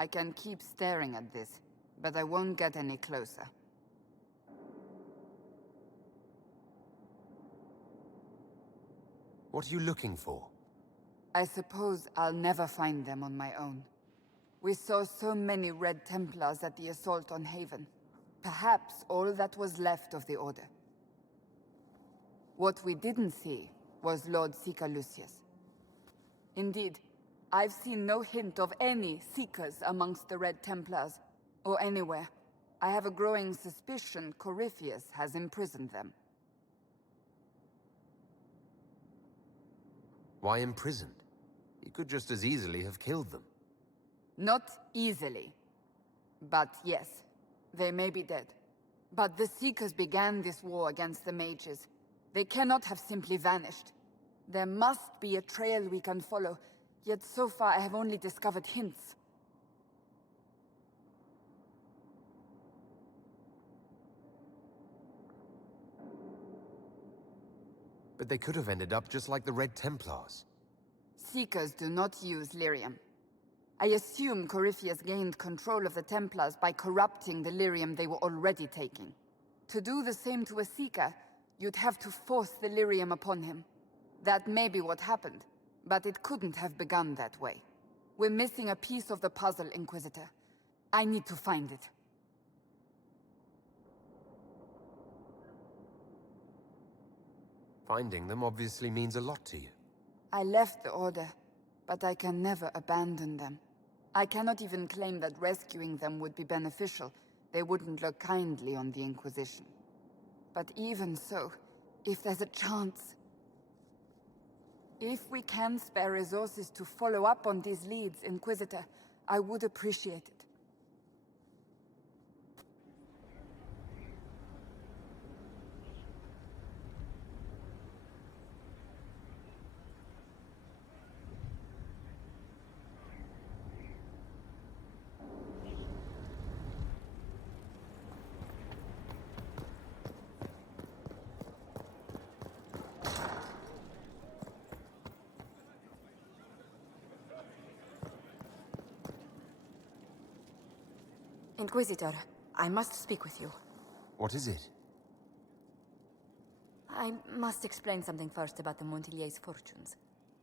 I can keep staring at this, but I won't get any closer. What are you looking for? I suppose I'll never find them on my own. We saw so many Red Templars at the assault on Haven. Perhaps all that was left of the Order. What we didn't see was Lord Seeker Lucius. Indeed, I've seen no hint of any Seekers amongst the Red Templars, or anywhere. I have a growing suspicion Corypheus has imprisoned them. Why imprisoned? He could just as easily have killed them. Not easily. But yes, they may be dead. But the Seekers began this war against the mages. They cannot have simply vanished. There must be a trail we can follow, yet so far I have only discovered hints. But they could have ended up just like the Red Templars. Seekers do not use lyrium. I assume Corypheus gained control of the Templars by corrupting the lyrium they were already taking. To do the same to a Seeker, you'd have to force the lyrium upon him. That may be what happened, but it couldn't have begun that way. We're missing a piece of the puzzle, Inquisitor. I need to find it. Finding them obviously means a lot to you. I left the Order, but I can never abandon them. I cannot even claim that rescuing them would be beneficial. They wouldn't look kindly on the Inquisition. But even so, if there's a chance... If we can spare resources to follow up on these leads, Inquisitor, I would appreciate it. Inquisitor, I must speak with you. What is it? I must explain something first about the Montiliers' fortunes.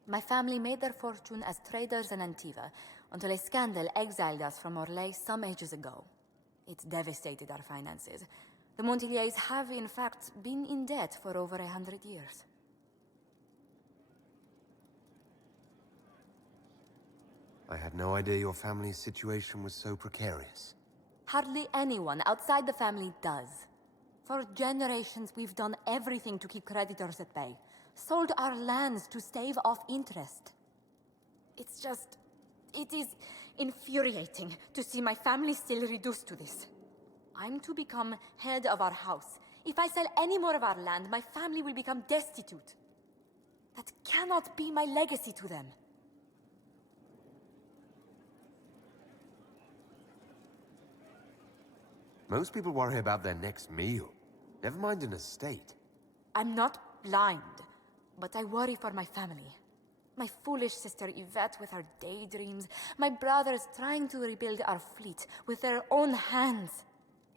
My family made their fortune as traders in Antiva, until a scandal exiled us from Orlais some ages ago. It devastated our finances. The Montiliers have, in fact, been in debt for over 100 years. I had no idea your family's situation was so precarious. Hardly anyone outside the family does. For generations, we've done everything to keep creditors at bay. Sold our lands to stave off interest. It's just... it is infuriating to see my family still reduced to this. I'm to become head of our house. If I sell any more of our land, my family will become destitute. That cannot be my legacy to them. Most people worry about their next meal. Never mind an estate. I'm not blind, but I worry for my family. My foolish sister Yvette with her daydreams. My brothers trying to rebuild our fleet with their own hands.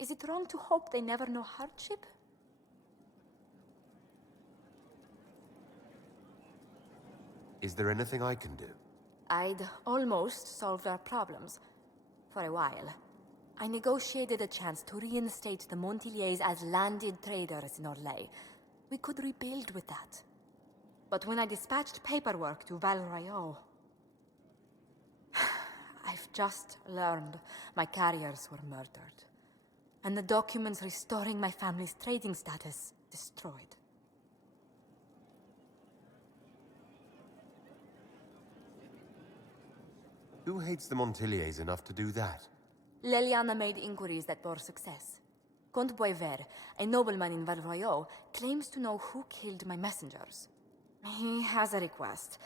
Is it wrong to hope they never know hardship? Is there anything I can do? I'd almost solved our problems. For a while. I negotiated a chance to reinstate the Montiliers as landed traders in Orlais. We could rebuild with that. But when I dispatched paperwork to Val Royeaux... I've just learned my carriers were murdered. And the documents restoring my family's trading status destroyed. Who hates the Montiliers enough to do that? Leliana made inquiries that bore success. Comte Boisvert, a nobleman in Val Royeaux, claims to know who killed my messengers. He has a request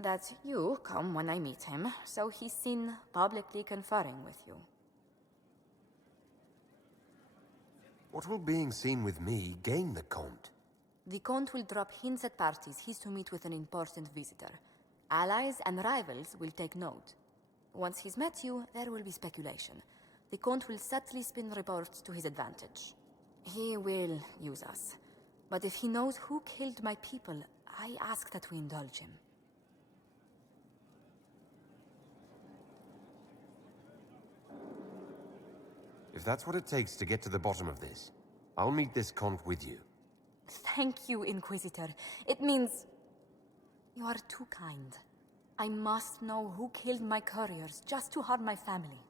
that you come when I meet him, so he's seen publicly conferring with you. What will being seen with me gain the Comte? The Comte will drop hints at parties he's to meet with an important visitor. Allies and rivals will take note. Once he's met you, there will be speculation. The Count will subtly spin reports to his advantage. He will use us. But if he knows who killed my people, I ask that we indulge him. If that's what it takes to get to the bottom of this, I'll meet this Count with you. Thank you, Inquisitor. It means... you are too kind. I must know who killed my couriers just to harm my family.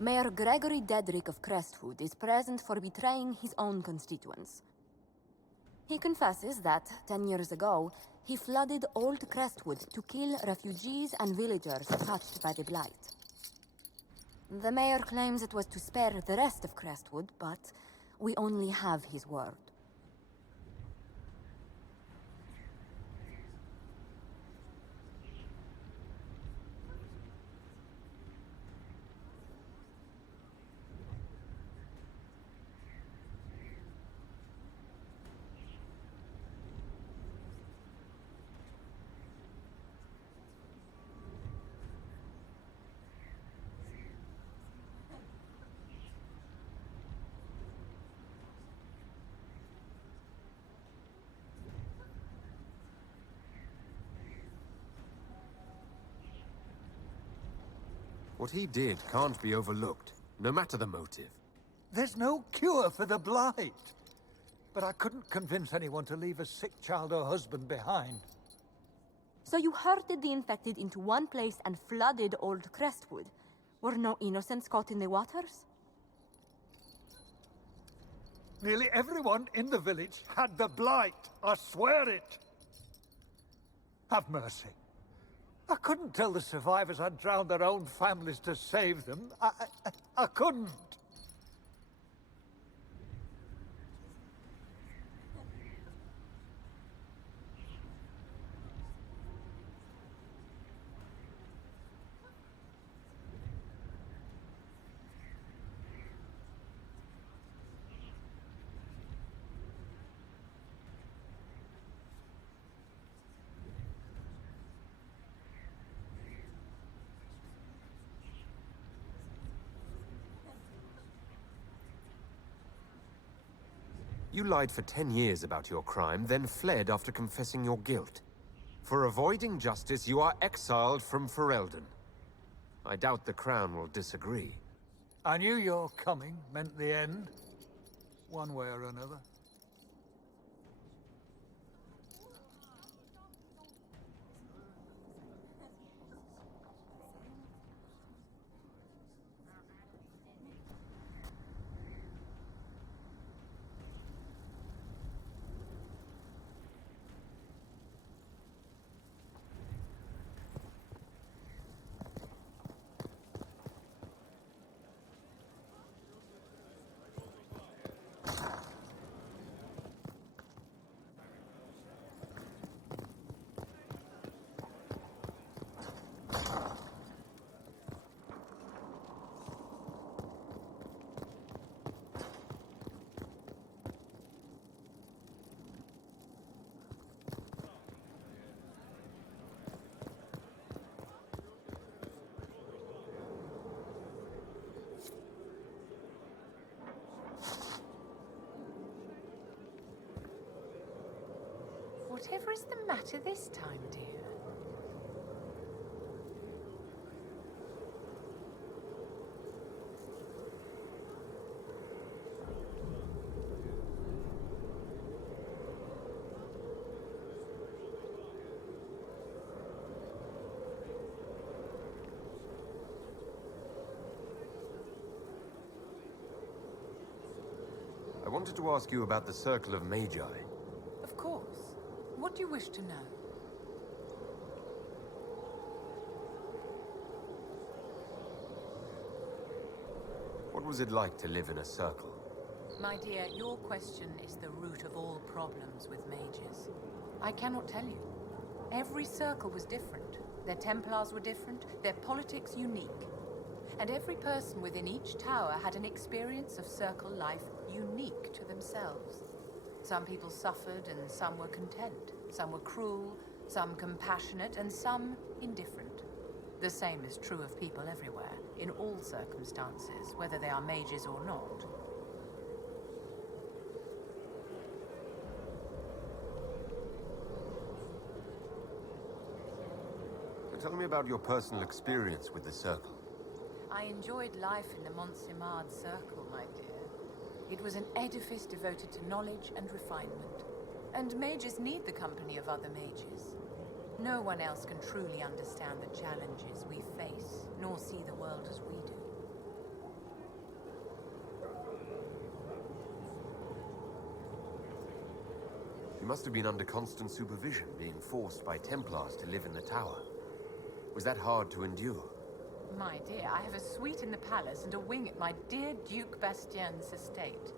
Mayor Gregory Dedrick of Crestwood is present for betraying his own constituents. He confesses that, 10 years ago, he flooded Old Crestwood to kill refugees and villagers touched by the Blight. The mayor claims it was to spare the rest of Crestwood, but we only have his word. What he did can't be overlooked, no matter the motive. There's no cure for the Blight. But I couldn't convince anyone to leave a sick child or husband behind. So you herded the infected into one place and flooded Old Crestwood. Were no innocents caught in the waters? Nearly everyone in the village had the Blight. I swear it. Have mercy. I couldn't tell the survivors I'd drowned their own families to save them. I couldn't. You lied for 10 years about your crime, then fled after confessing your guilt. For avoiding justice, you are exiled from Ferelden. I doubt the Crown will disagree. I knew your coming meant the end, one way or another. Whatever is the matter this time, dear? I wanted to ask you about the Circle of Magi. Of course. What do you wish to know? What was it like to live in a circle? My dear, your question is the root of all problems with mages. I cannot tell you. Every circle was different. Their Templars were different, their politics unique. And every person within each tower had an experience of circle life unique to themselves. Some people suffered and some were content. Some were cruel, some compassionate, and some indifferent. The same is true of people everywhere, in all circumstances, whether they are mages or not. So tell me about your personal experience with the Circle. I enjoyed life in the Montsimard Circle, my dear. It was an edifice devoted to knowledge and refinement. And mages need the company of other mages. No one else can truly understand the challenges we face, nor see the world as we do. You must have been under constant supervision, being forced by Templars to live in the tower. Was that hard to endure? My dear, I have a suite in the palace and a wing at my dear Duke Bastien's estate.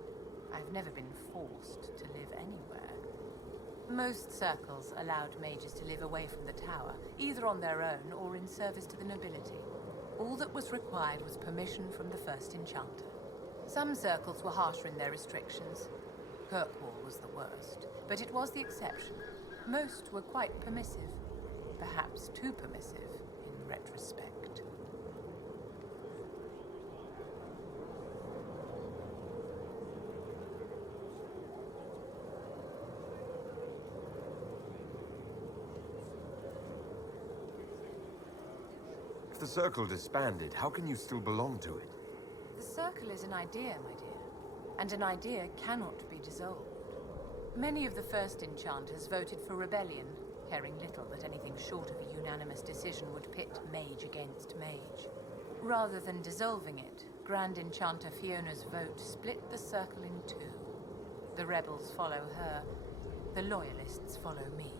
I've never been forced to live anywhere. Most circles allowed mages to live away from the tower, either on their own or in service to the nobility. All that was required was permission from the first enchanter. Some circles were harsher in their restrictions. Kirkwall was the worst, but it was the exception. Most were quite permissive, perhaps too permissive in retrospect. If the Circle disbanded, how can you still belong to it? The Circle is an idea, my dear, and an idea cannot be dissolved. Many of the first enchanters voted for rebellion, caring little that anything short of a unanimous decision would pit mage against mage. Rather than dissolving it, Grand Enchanter Fiona's vote split the Circle in two. The rebels follow her, the loyalists follow me.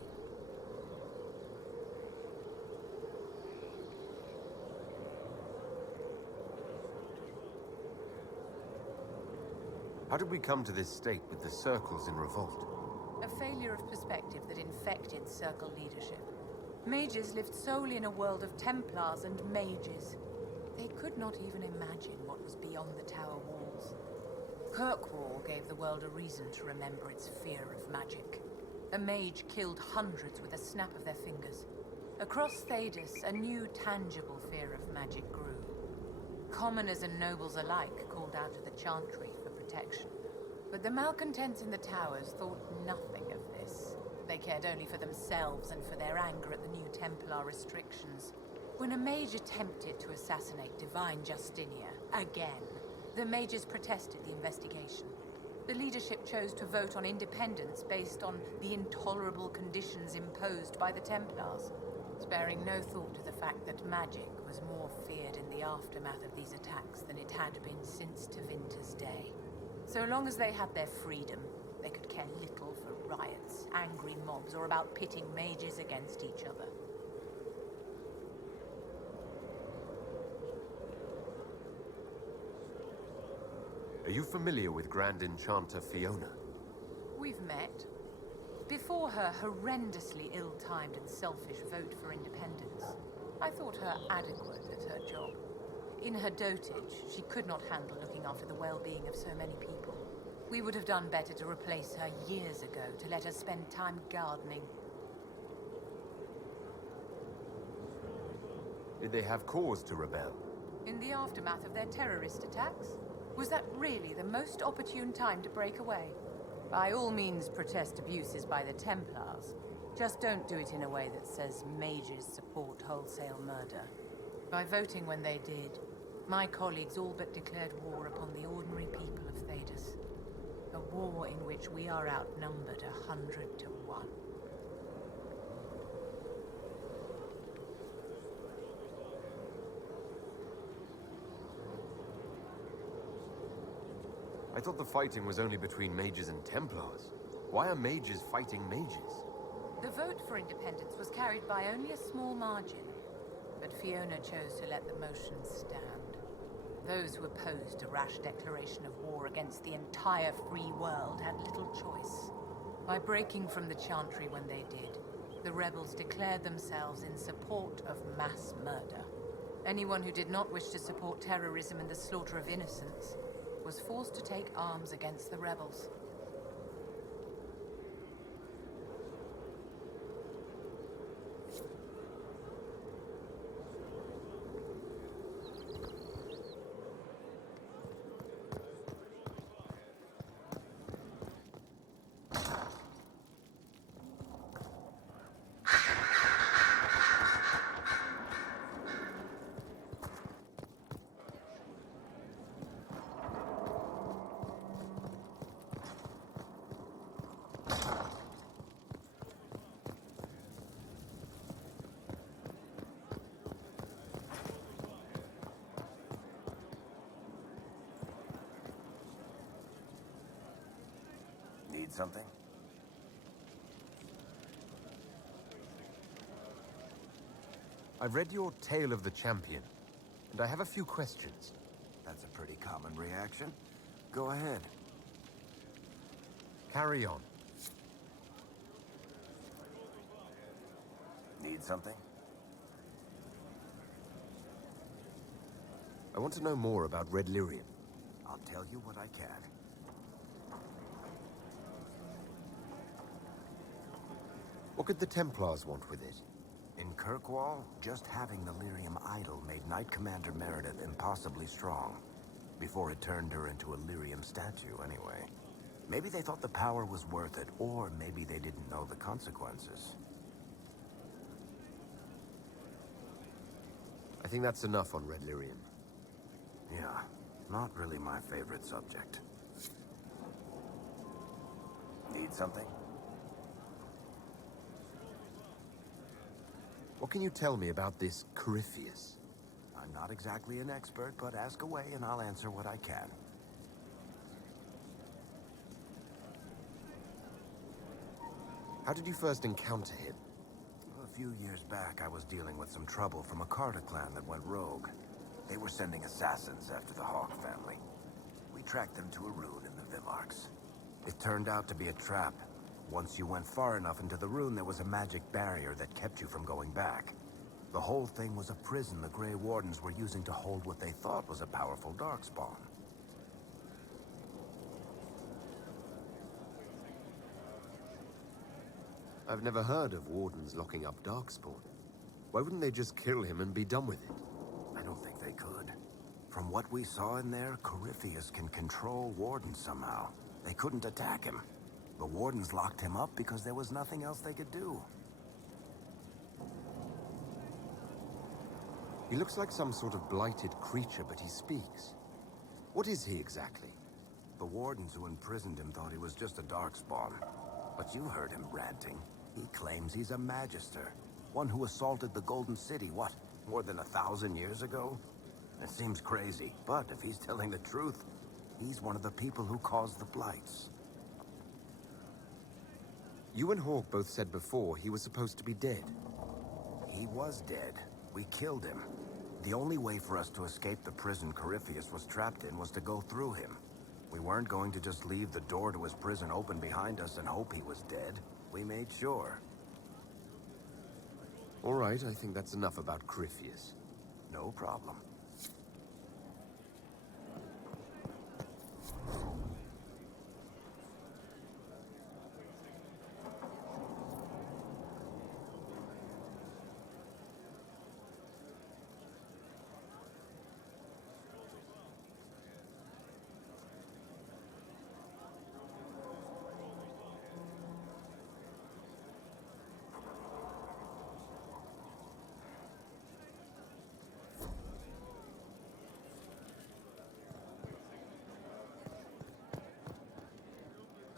How did we come to this state with the Circles in revolt? A failure of perspective that infected Circle leadership. Mages lived solely in a world of Templars and mages. They could not even imagine what was beyond the tower walls. Kirkwall gave the world a reason to remember its fear of magic. A mage killed hundreds with a snap of their fingers. Across Thedas, a new tangible fear of magic grew. Commoners and nobles alike called out to the Chantry for protection. But the malcontents in the towers thought nothing of this. They cared only for themselves and for their anger at the new Templar restrictions. When a mage attempted to assassinate Divine Justinia, again, the mages protested the investigation. The leadership chose to vote on independence based on the intolerable conditions imposed by the Templars, sparing no thought to the fact that magic was more feared in the aftermath of these attacks than it had been since Tevinter's day. So long as they had their freedom, they could care little for riots, angry mobs, or about pitting mages against each other. Are you familiar with Grand Enchanter Fiona? We've met. Before her horrendously ill-timed and selfish vote for independence, I thought her adequate at her job. In her dotage, she could not handle looking after the well-being of so many people. We would have done better to replace her years ago, to let her spend time gardening. Did they have cause to rebel? In the aftermath of their terrorist attacks? Was that really the most opportune time to break away? By all means, protest abuses by the Templars. Just don't do it in a way that says mages support wholesale murder. By voting when they did, my colleagues all but declared war upon the ordinary people of Thedas. A war in which we are outnumbered 100 to 1. I thought the fighting was only between mages and Templars. Why are mages fighting mages? The vote for independence was carried by only a small margin, but Fiona chose to let the motion stand. Those who opposed a rash declaration of war against the entire free world had little choice. By breaking from the Chantry when they did, the rebels declared themselves in support of mass murder. Anyone who did not wish to support terrorism and the slaughter of innocents was forced to take arms against the rebels. Need something? I've read your Tale of the Champion, and I have a few questions. That's a pretty common reaction. Go ahead. Carry on. Need something? I want to know more about Red Lyrium. I'll tell you what I can. What could the Templars want with it? In Kirkwall, just having the Lyrium idol made Knight Commander Meredith impossibly strong. Before it turned her into a Lyrium statue, anyway. Maybe they thought the power was worth it, or maybe they didn't know the consequences. I think that's enough on Red Lyrium. Yeah, not really my favorite subject. Need something? What can you tell me about this Corypheus? I'm not exactly an expert, but ask away and I'll answer what I can. How did you first encounter him? A few years back, I was dealing with some trouble from a Carter clan that went rogue. They were sending assassins after the Hawk family. We tracked them to a rune in the Vimarks. It turned out to be a trap. Once you went far enough into the rune, there was a magic barrier that kept you from going back. The whole thing was a prison the Grey Wardens were using to hold what they thought was a powerful Darkspawn. I've never heard of Wardens locking up Darkspawn. Why wouldn't they just kill him and be done with it? I don't think they could. From what we saw in there, Corypheus can control Wardens somehow. They couldn't attack him. The Wardens locked him up because there was nothing else they could do. He looks like some sort of blighted creature, but he speaks. What is he exactly? The Wardens who imprisoned him thought he was just a Darkspawn. But you heard him ranting. He claims he's a Magister. One who assaulted the Golden City, what, more than 1,000 years ago? It seems crazy, but if he's telling the truth, he's one of the people who caused the Blights. You and Hawk both said before he was supposed to be dead. He was dead. We killed him. The only way for us to escape the prison Corypheus was trapped in was to go through him. We weren't going to just leave the door to his prison open behind us and hope he was dead. We made sure. All right, I think that's enough about Corypheus. No problem.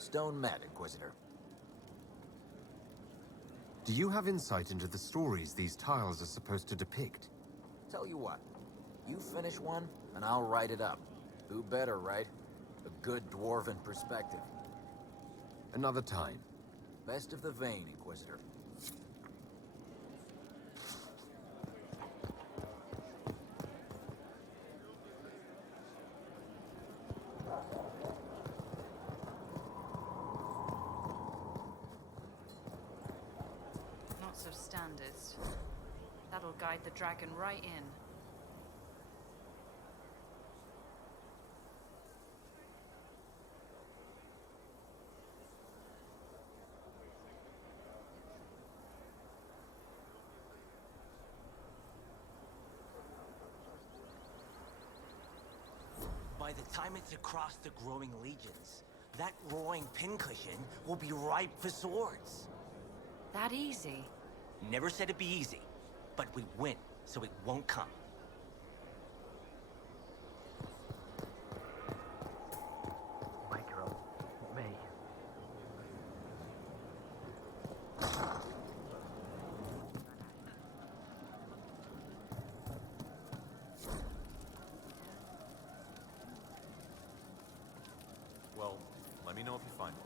Stone Mat, Inquisitor. Do you have insight into the stories these tiles are supposed to depict? Tell you what, you finish one, and I'll write it up. Who better, right? A good dwarven perspective. Another time. Best of the vein, Inquisitor. of standards. That'll guide the dragon right in. By the time it's across the growing legions, that roaring pincushion will be ripe for swords. That easy? Never said it'd be easy, but we win, so it won't come. Micro, me. Well, let me know if you find one.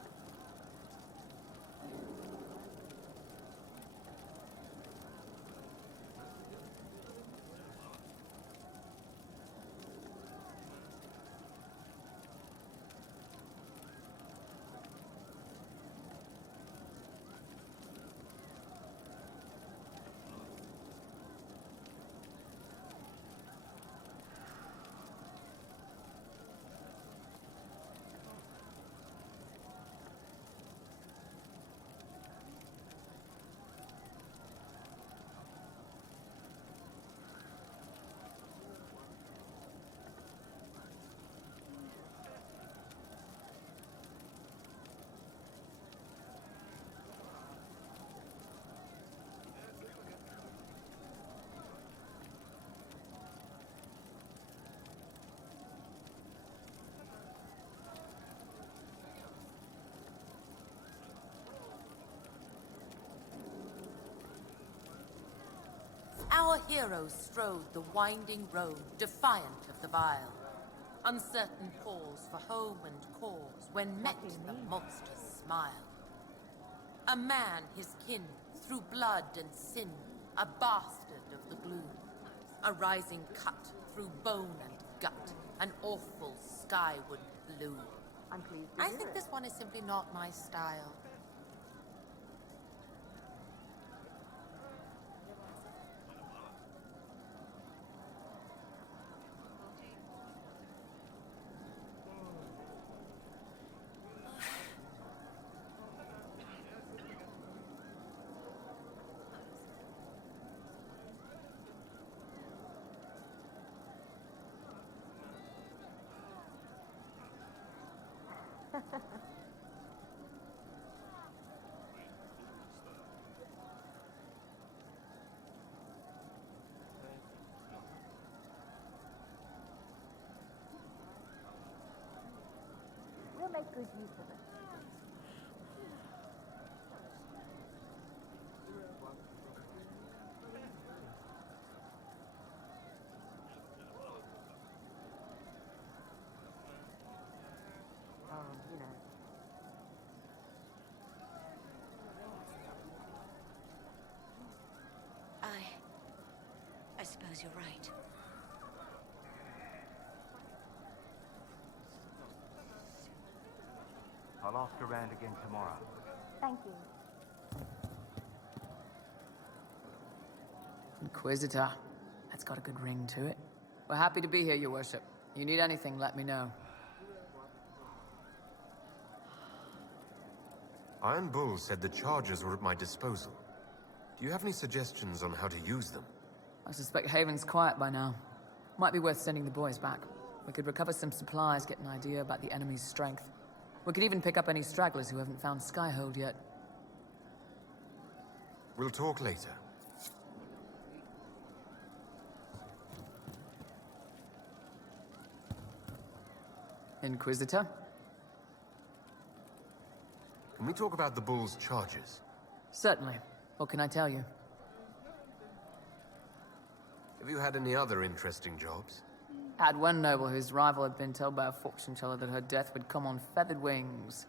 Our heroes strode the winding road, defiant of the vile. Uncertain pause for home and cause, when met the monster's smile. A man his kin, through blood and sin, a bastard of the gloom. A rising cut through bone and gut, an awful skyward blue. I think this one is simply not my style. We'll make good use of it. You know. I suppose you're right. I'll ask around again tomorrow. Thank you. Inquisitor. That's got a good ring to it. We're happy to be here, Your Worship. You need anything, let me know. Iron Bull said the charges were at my disposal. Do you have any suggestions on how to use them? I suspect Haven's quiet by now. Might be worth sending the boys back. We could recover some supplies, get an idea about the enemy's strength. We could even pick up any stragglers who haven't found Skyhold yet. We'll talk later. Inquisitor? Can we talk about the Bull's charges? Certainly. What can I tell you? Have you had any other interesting jobs? Had one noble whose rival had been told by a fortune teller that her death would come on feathered wings.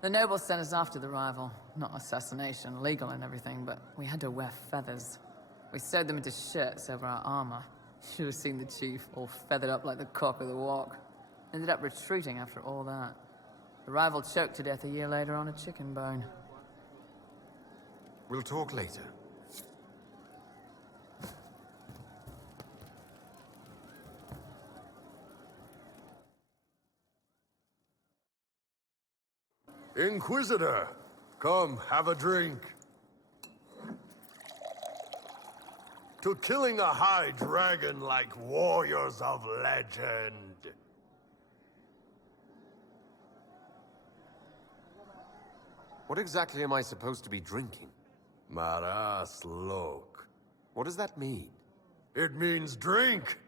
The noble sent us after the rival. Not assassination, legal and everything, but we had to wear feathers. We sewed them into shirts over our armor. Should have seen the chief, all feathered up like the cock of the walk. Ended up retreating after all that. The rival choked to death a year later on a chicken bone. We'll talk later. Inquisitor! Come, have a drink. To killing a high dragon like warriors of legend. What exactly am I supposed to be drinking? Maras lok. What does that mean? It means drink!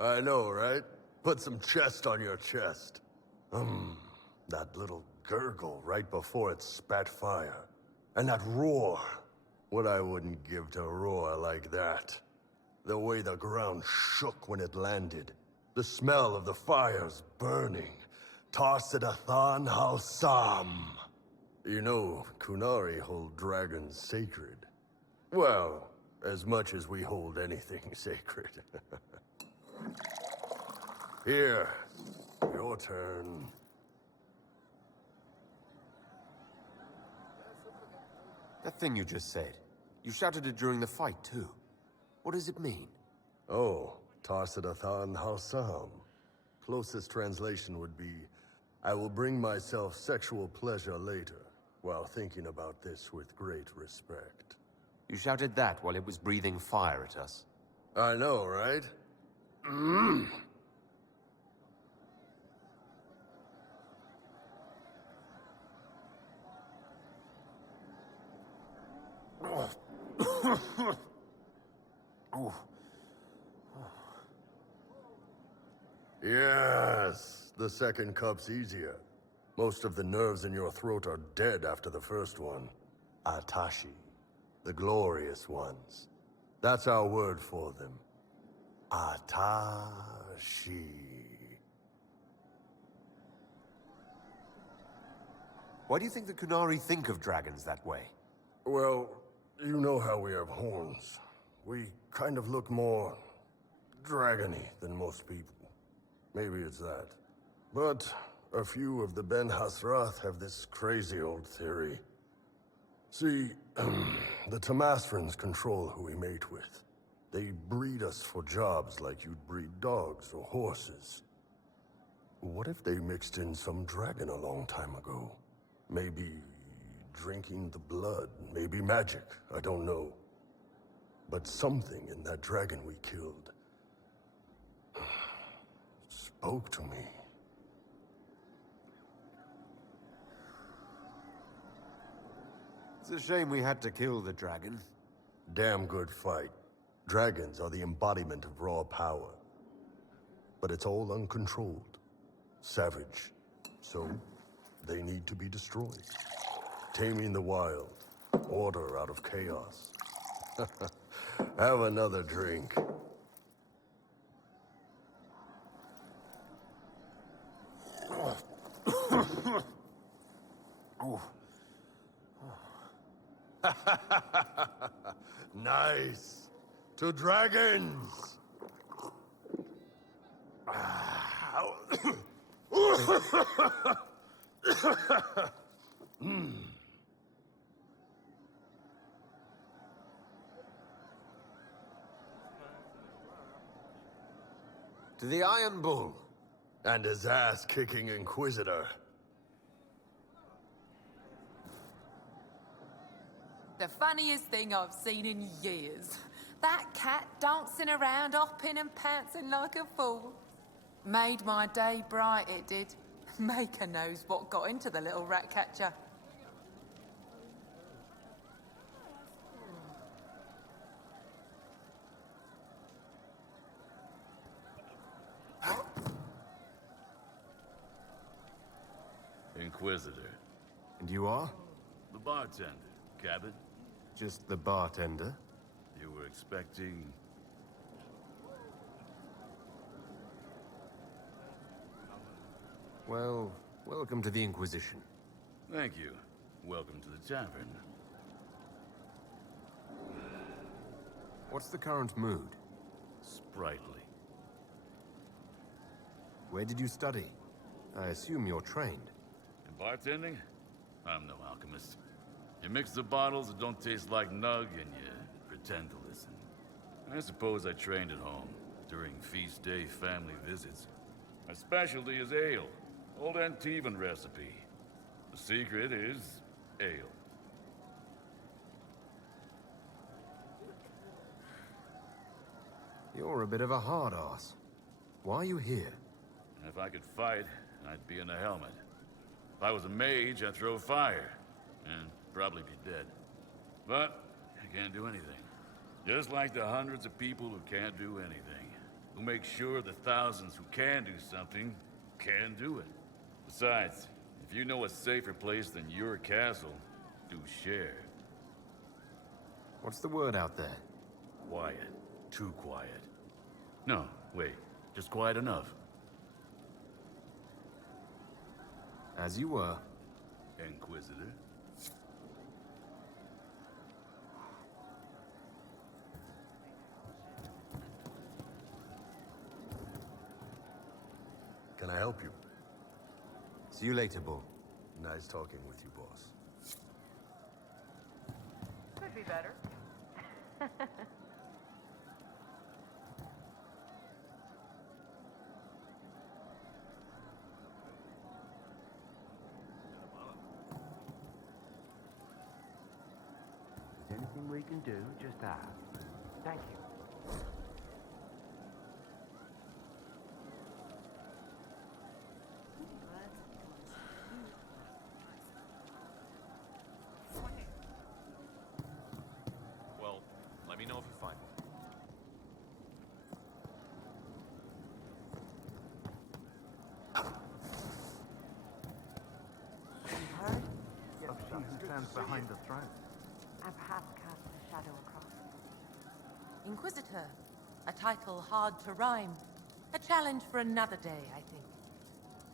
I know, right? Put some chest on your chest. That little gurgle right before it spat fire. And that roar. What I wouldn't give to roar like that. The way the ground shook when it landed. The smell of the fires burning. Tarsidathan Halsam. You know, Kunari hold dragons sacred. Well, as much as we hold anything sacred. Here, your turn. That thing you just said. You shouted it during the fight, too. What does it mean? Oh, Tarsidathan Halsam. Closest translation would be, I will bring myself sexual pleasure later, while thinking about this with great respect. You shouted that while it was breathing fire at us. I know, right? Yes, the second cup's easier. Most of the nerves in your throat are dead after the first one. Atashi, the glorious ones. That's our word for them. Atashi. Why do you think the Kunari think of dragons that way? Well, you know how we have horns. We kind of look more dragony than most people. Maybe it's that. But a few of the Ben Hasrath have this crazy old theory. See, the Tamasrans control who we mate with. They breed us for jobs like you'd breed dogs or horses. What if they mixed in some dragon a long time ago? Maybe drinking the blood, maybe magic, I don't know. But something in that dragon we killed spoke to me. It's a shame we had to kill the dragon. Damn good fight. Dragons are the embodiment of raw power. But it's all uncontrolled. Savage. So, they need to be destroyed. Taming the wild. Order out of chaos. Have another drink. Nice. To dragons. To the Iron Bull. And his ass-kicking Inquisitor. The funniest thing I've seen in years. That cat dancing around, hopping and pouncing like a fool. Made my day bright, it did. Maker knows what got into the little rat catcher. Inquisitor. And you are? The bartender. Cabot? Just the bartender? You were expecting... Well, welcome to the Inquisition. Thank you. Welcome to the tavern. What's the current mood? Sprightly. Where did you study? I assume you're trained. In bartending? I'm no alchemist. You mix the bottles that don't taste like nug, and you pretend to listen. I suppose I trained at home, during feast day family visits. My specialty is ale. Old Antivan recipe. The secret is ale. You're a bit of a hard-ass. Why are you here? If I could fight, I'd be in a helmet. If I was a mage, I'd throw fire. And probably be dead. But I can't do anything. Just like the hundreds of people who can't do anything. Who make sure the thousands who can do something, can do it. Besides, if you know a safer place than your castle, do share. What's the word out there? Quiet. Too quiet. No, wait. Just quiet enough. As you were. Inquisitor. Can I help you? See you later, Bull. Nice talking with you, boss. Could be better. If there's anything we can do, just ask. Thank you. Well, let me know if you find one. Heard? Of she who stands behind the throne. And perhaps cast a shadow across it. Inquisitor. A title hard to rhyme. A challenge for another day, I think.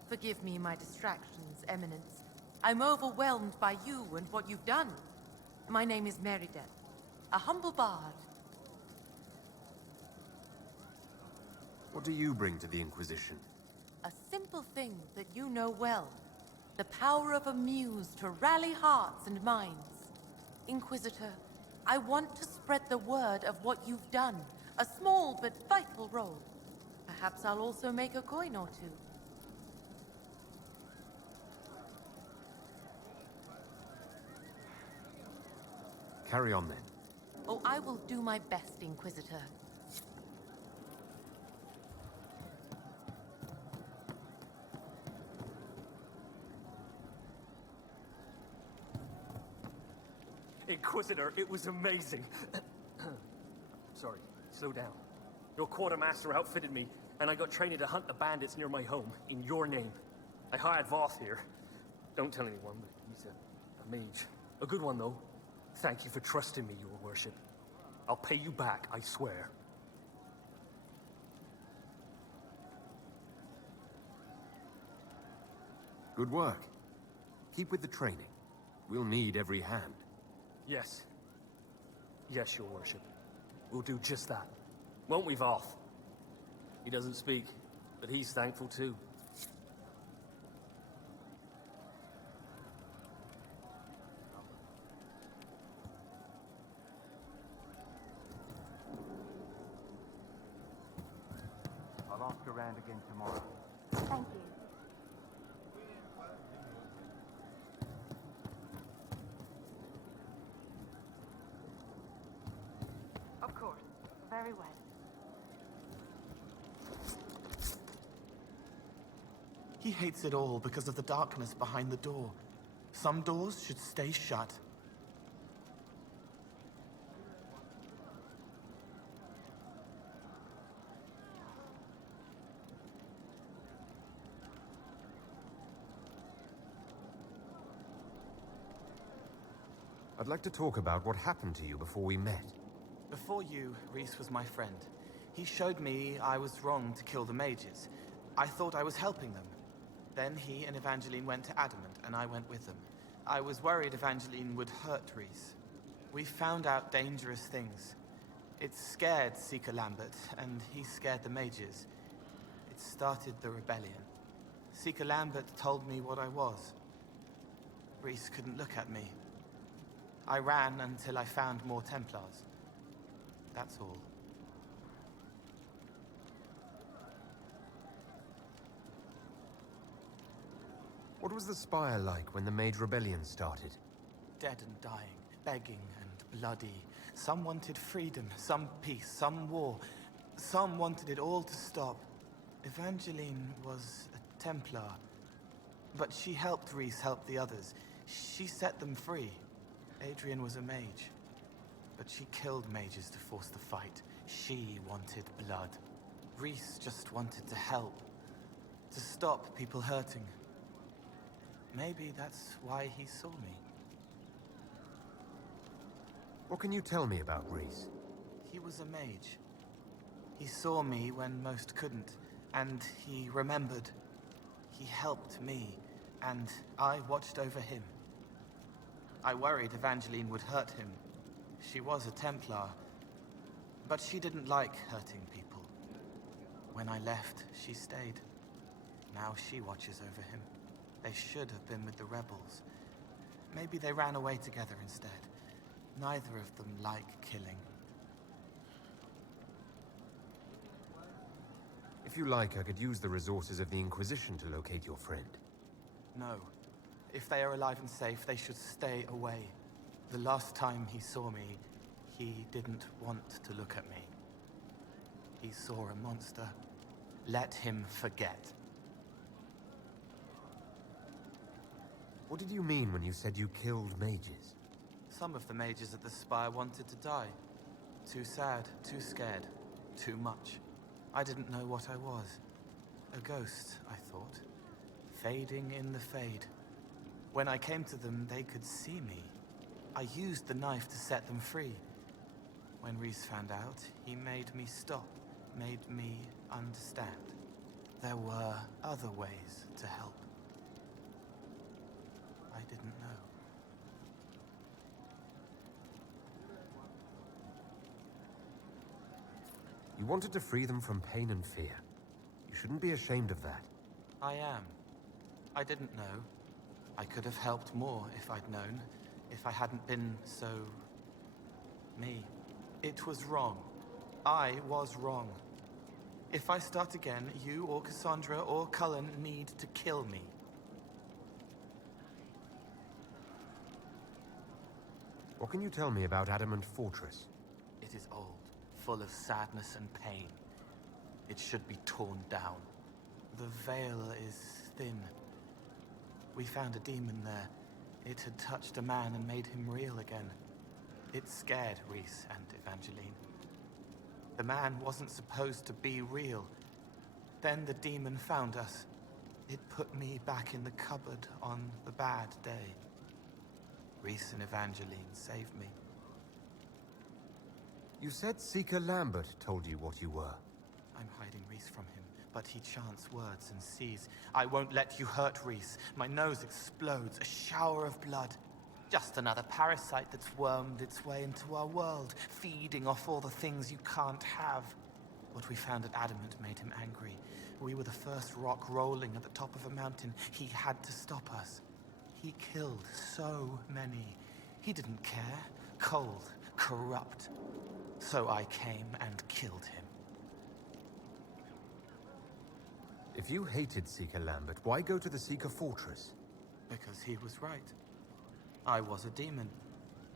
Forgive me my distractions, Eminence. I'm overwhelmed by you and what you've done. My name is Merideth, a humble bard. What do you bring to the Inquisition? A simple thing that you know well. The power of a muse to rally hearts and minds. Inquisitor, I want to spread the word of what you've done. A small but vital role. Perhaps I'll also make a coin or two. Carry on then. Oh, I will do my best, Inquisitor. Inquisitor, it was amazing. Sorry, slow down. Your quartermaster outfitted me, and I got trained to hunt the bandits near my home, in your name. I hired Voth here. Don't tell anyone, but he's a mage. A good one, though. Thank you for trusting me, your worship. I'll pay you back, I swear. Good work. Keep with the training. We'll need every hand. Yes. Yes, your worship. We'll do just that. Won't we, Voth? He doesn't speak, but he's thankful too. I'll ask around again tomorrow. Thank you. Of course. Very well. He hates it all because of the darkness behind the door. Some doors should stay shut. I'd like to talk about what happened to you before we met. Before you, Rhys was my friend. He showed me I was wrong to kill the mages. I thought I was helping them. Then he and Evangeline went to Adamant, and I went with them. I was worried Evangeline would hurt Rhys. We found out dangerous things. It scared Seeker Lambert, and he scared the mages. It started the rebellion. Seeker Lambert told me what I was. Reese couldn't look at me. I ran until I found more Templars. That's all. What was the Spire like when the Mage Rebellion started? Dead and dying, begging and bloody. Some wanted freedom, some peace, some war. Some wanted it all to stop. Evangeline was a Templar, but she helped Reese help the others. She set them free. Adrian was a mage, but she killed mages to force the fight. She wanted blood. Reese just wanted to help, to stop people hurting. Maybe that's why he saw me. What can you tell me about Reese? He was a mage. He saw me when most couldn't, and he remembered. He helped me, and I watched over him. I worried Evangeline would hurt him. She was a Templar, but she didn't like hurting people. When I left, she stayed. Now she watches over him. They should have been with the rebels. Maybe they ran away together instead. Neither of them like killing. If you like, I could use the resources of the Inquisition to locate your friend. No. If they are alive and safe, they should stay away. The last time he saw me, he didn't want to look at me. He saw a monster. Let him forget. What did you mean when you said you killed mages? Some of the mages at the Spire wanted to die. Too sad, too scared, too much. I didn't know what I was. A ghost, I thought. Fading in the fade. When I came to them, they could see me. I used the knife to set them free. When Reese found out, he made me stop, made me understand. There were other ways to help. I didn't know. You wanted to free them from pain and fear. You shouldn't be ashamed of that. I am. I didn't know. I could have helped more if I'd known. If I hadn't been so... me. It was wrong. I was wrong. If I start again, you or Cassandra or Cullen need to kill me. What can you tell me about Adamant Fortress? It is old, full of sadness and pain. It should be torn down. The veil is thin. We found a demon there. It had touched a man and made him real again. It scared Reese and Evangeline. The man wasn't supposed to be real. Then the demon found us. It put me back in the cupboard on the bad day. Reese and Evangeline saved me. You said Seeker Lambert told you what you were. I'm hiding Reese from him, but he chants words and sees. I won't let you hurt Reese. My nose explodes, a shower of blood. Just another parasite that's wormed its way into our world, feeding off all the things you can't have. What we found at Adamant made him angry. We were the first rock rolling at the top of a mountain. He had to stop us. He killed so many. He didn't care. Cold, corrupt. So I came and killed him. If you hated Seeker Lambert, why go to the Seeker Fortress? Because he was right. I was a demon.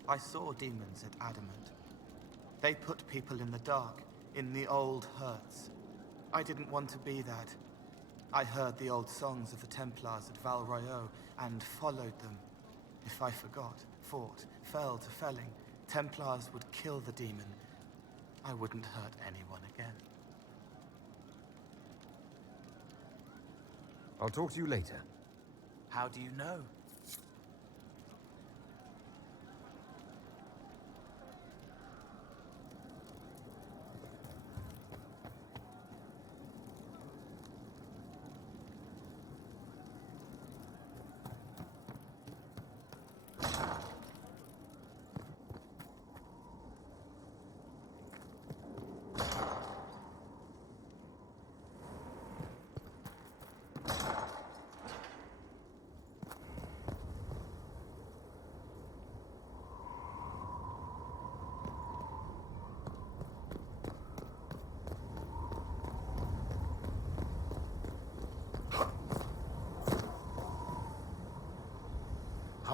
I saw demons at Adamant. They put people in the dark, in the old hurts. I didn't want to be that. I heard the old songs of the Templars at Val Royeaux and followed them. If I forgot, fought, fell to felling, Templars would kill the demon. I wouldn't hurt anyone again. I'll talk to you later. How do you know?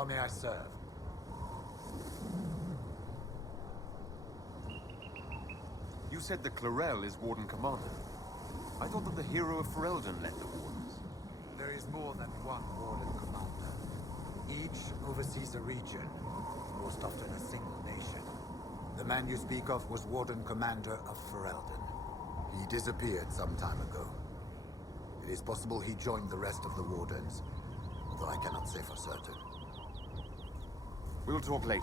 How may I serve? You said the Clarel is Warden Commander. I thought that the hero of Ferelden led the Wardens. There is more than one Warden Commander. Each oversees a region, most often a single nation. The man you speak of was Warden Commander of Ferelden. He disappeared some time ago. It is possible he joined the rest of the Wardens, although I cannot say for certain. We'll talk later.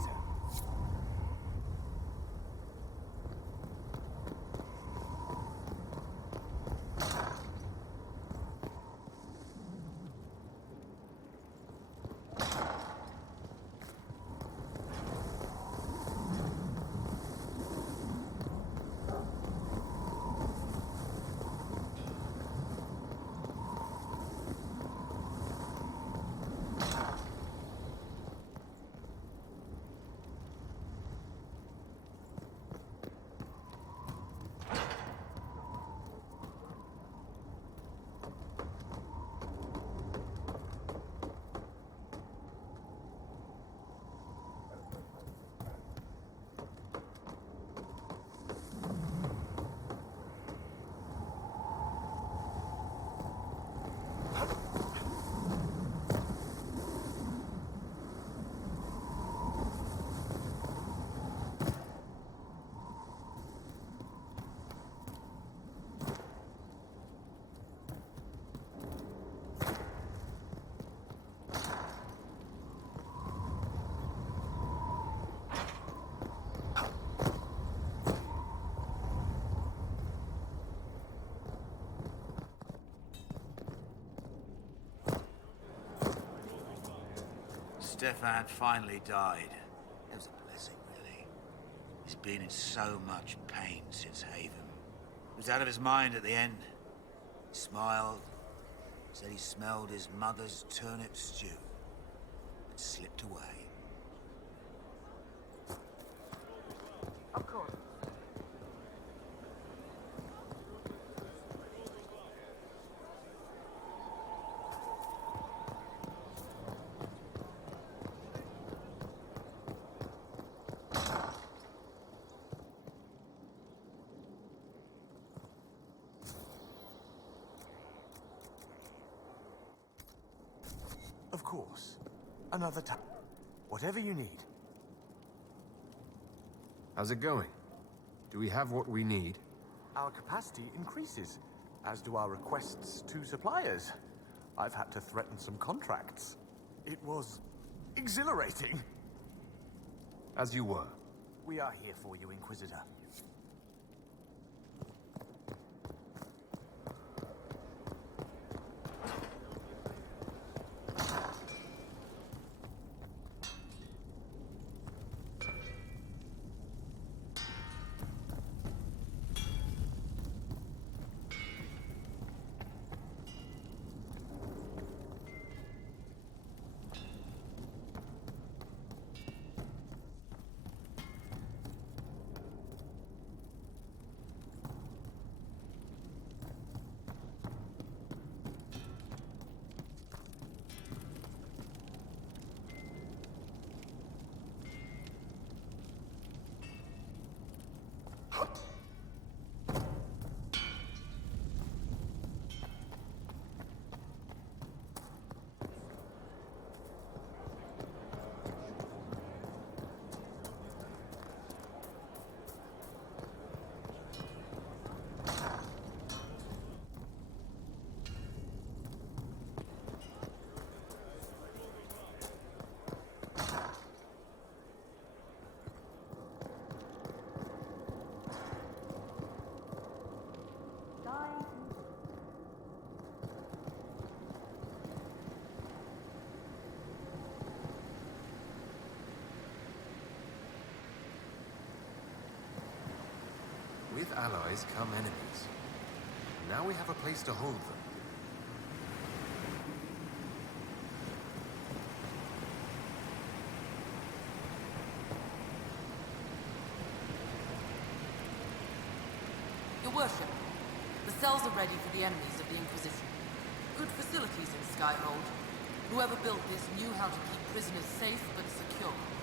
Stefan finally died. It was a blessing, really. He's been in so much pain since Haven. He was out of his mind at the end. He smiled, said he smelled his mother's turnip stew, and slipped away. Of course. Of course. Another time. Whatever you need. How's it going? Do we have what we need? Our capacity increases, as do our requests to suppliers. I've had to threaten some contracts. It was exhilarating. As you were. We are here for you, Inquisitor. With allies come enemies. Now we have a place to hold them. Your worship, the cells are ready for the enemies of the Inquisition. Good facilities in Skyhold. Whoever built this knew how to keep prisoners safe but secure.